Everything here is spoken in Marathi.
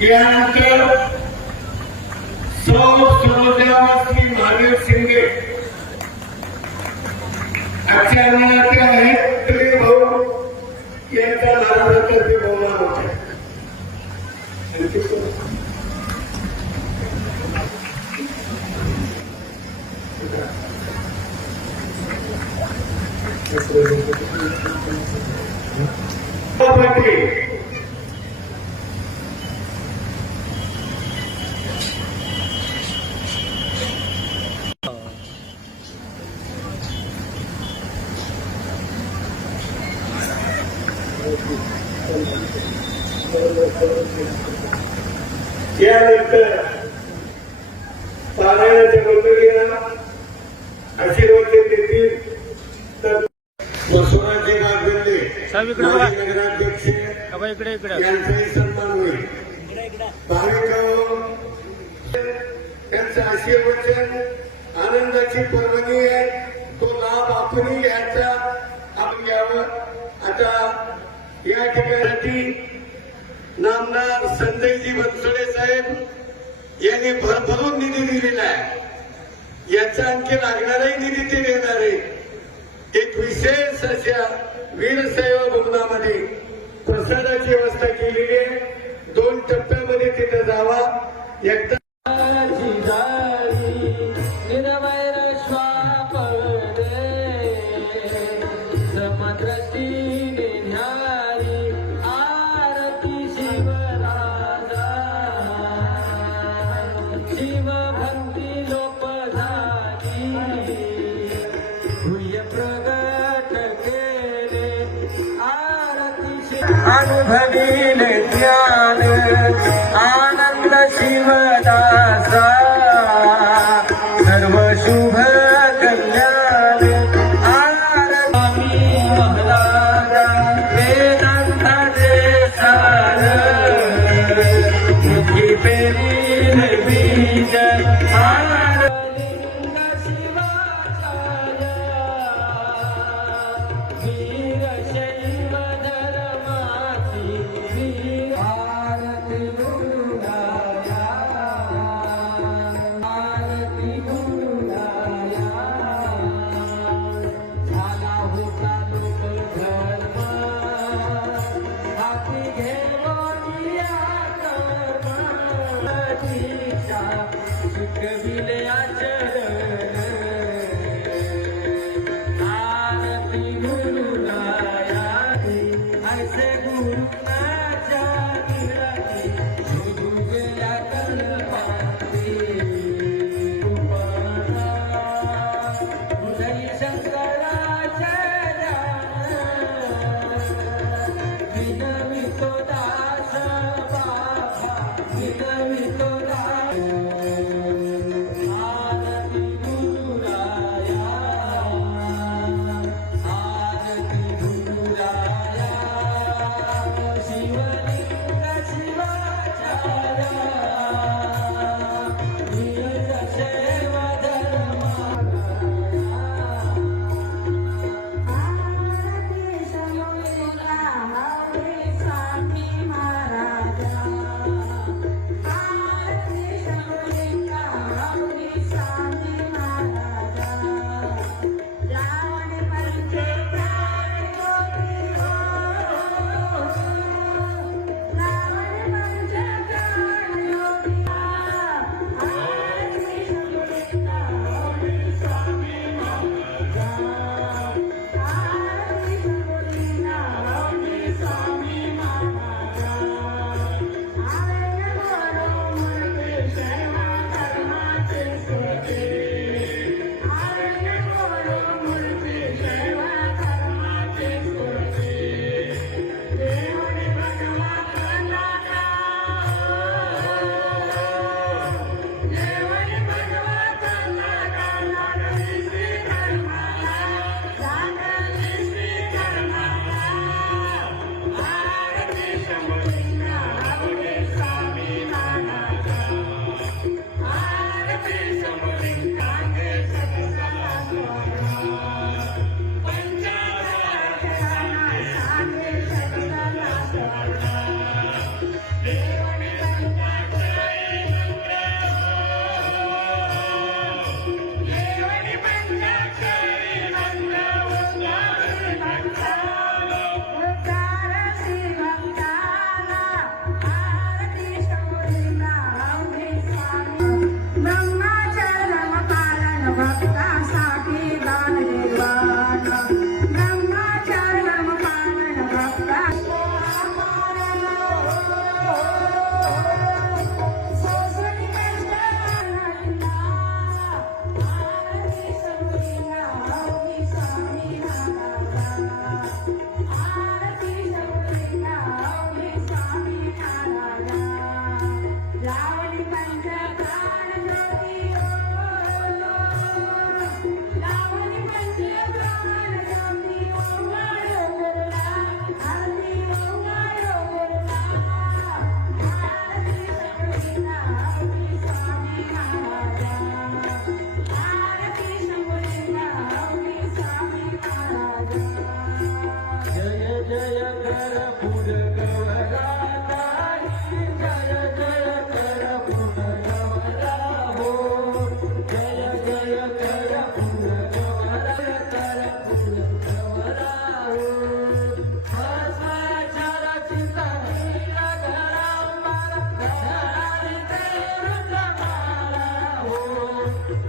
यानंतर सौ सरोजावासी महादेव शिंदे आजच्या मनाचे आहेत तरी भाऊ यांच्या महाराष्ट्राचे बहुमान होते Thank you. पाटील यानंतर पारायणाच्या मंडळींना आशीर्वाद देतील तर बघा. माजी नगराध्यक्ष अबा इकडे इकडे. यांचाही सन्मान होईल. भाविक त्यांचं आशीर्वचन आनंदाची पर्वणी आहे. तो लाभ आपणही घ्यायचा या ठिकाणी नामदार संजयजी बनसोडे साहेब यांनी भरभरून निधी दिलेला आहे. याचा आणखी लागणाराही निधी ते देणार आहे एक विशेष अशा वीरसेवा भवनामध्ये प्रसादाची व्यवस्था केलेली आहे. दोन टप्प्यामध्ये तिथे जावा. एकदा अनुभवील ज्ञान आनंद शिव